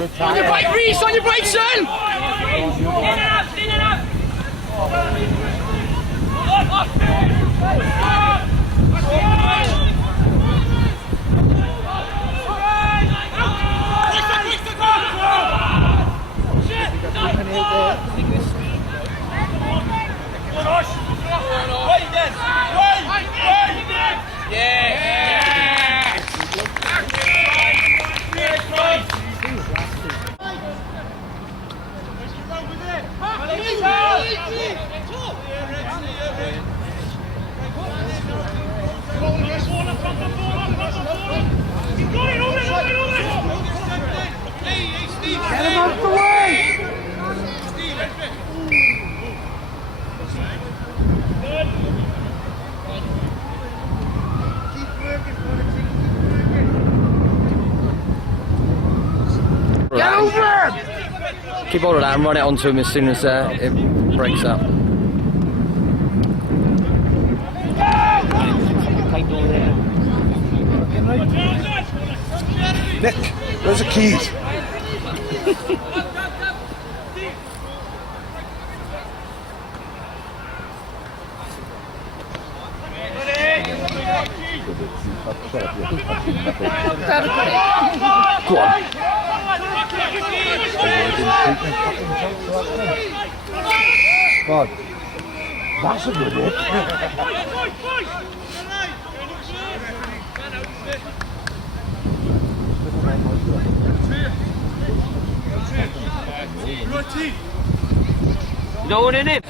On your break, Reese, on your break, son! In and out, in and out! Get him out the way! Keep working, get over him! Keep hold of that and run it onto him as soon as it breaks up. Nick, where's the keys? Go on. God, that's a good hit. No one in him.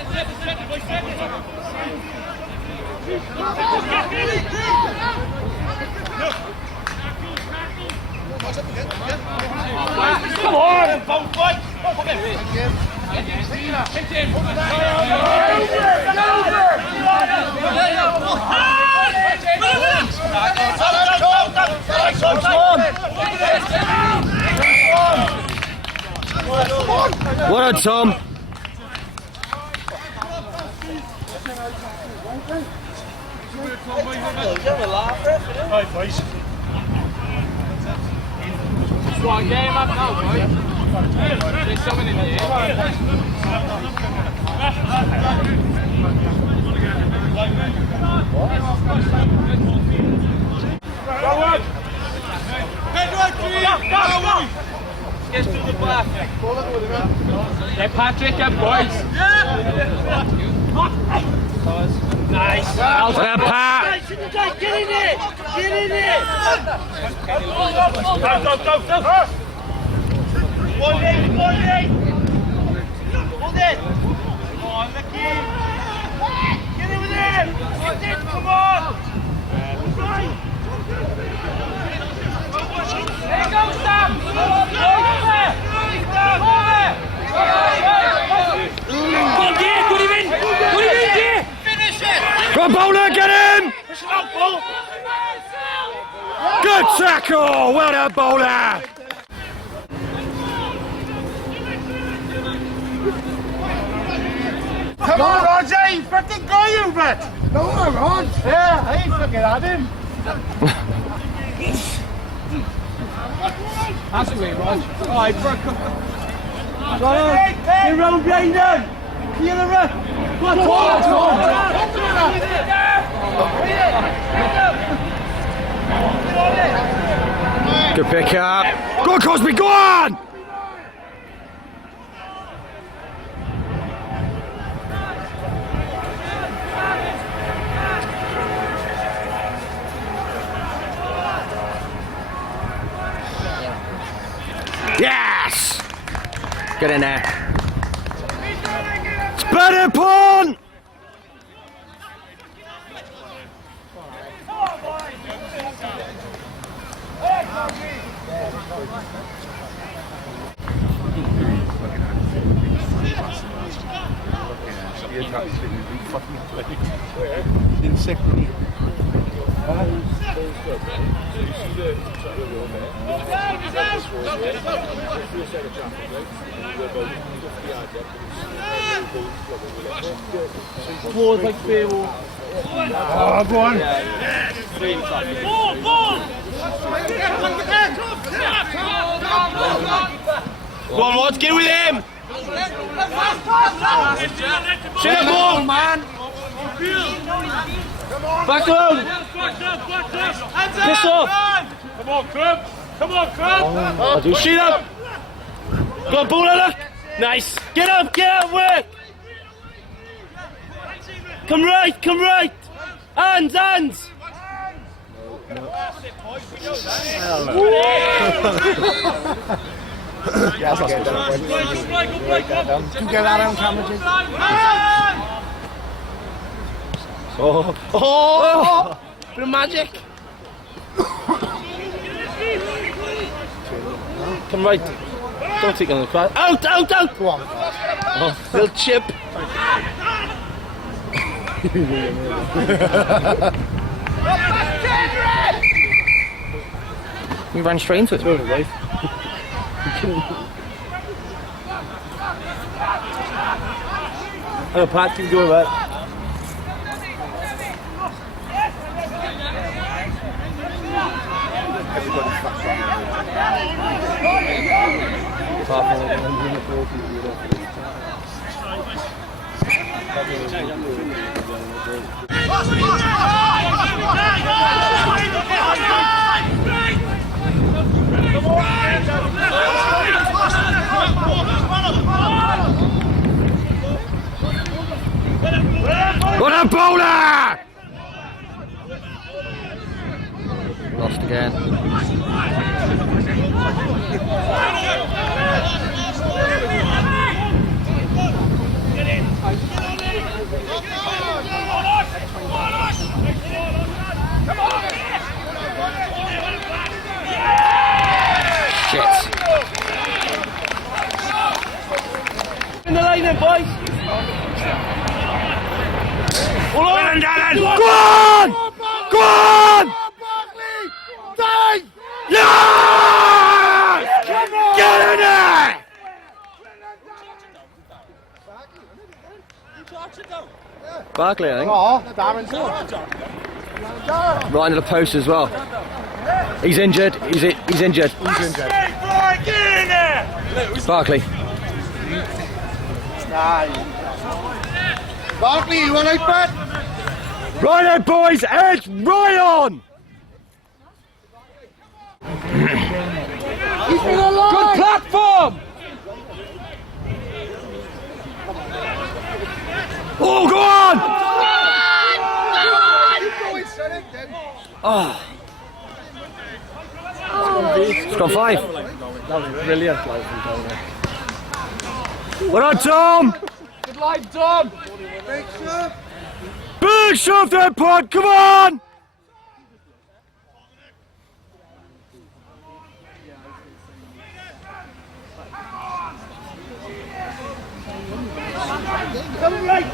Come on! Both fight! Well done, Tom. Right, boys. Right, game up now, right? There's someone in here. Get to the back. Get Patrick up, boys. Nice. Well done, Pat. Get in there. Get in there. Go. One day. Hold it. Come on, Nicky. Get in with him. Come on. There you go, Sam. Put him in. Finish it. Go on, bowler, get him. Good tackle. Well done, bowler. Come on, Roger, you fucking go, you bet! No, I'm on. Yeah, I ain't fucking at him. That's me, Rog. Oh, I broke up. You're round behind him. You're the ref. What's Good pick up. Go on, Cosby, go on! Yes! Get in there. Spread pawn! In second. Forward like fair. Oh, go on. Ball! Go on, Wads, get with him! Shut up, ball! Back on! Piss off! Come on, Clwb! Come on, Clwb! Shut up! Go on, ball, Ella! Nice! Get up, work! Come right! Hands! Get that on camera, Jim. Oh! Bit of magic! Come right! Don't take it on the crowd. Out! Go on. Oh, little chip! We ran straight into it. Oh, Pat, keep doing that. What a bowler! Lost again. Shit. In the line then, boys! Go on, Darren! Go on! Go on! Yes! Get in there! Barkley, I think. Oh, Darren's Right into the post as well. He's injured. He's injured. Get in there! Barkley. Barkley, you want out, Brad? Right then, boys. Edge right on. He's been alive! Good platform! Oh, go on! Oh. It's gone 5. That was brilliant, like, from Tony. Well done, Tom. Good line, Tom! Big shove there, Pod. Come on. Come right!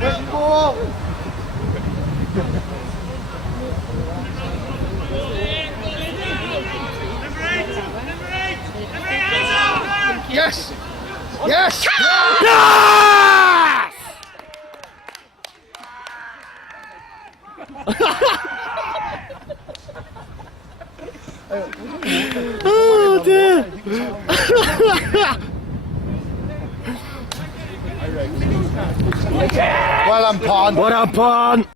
Good ball! Yes! Yes! Yes! Oh dear! Well done, Pond. What up, Pond?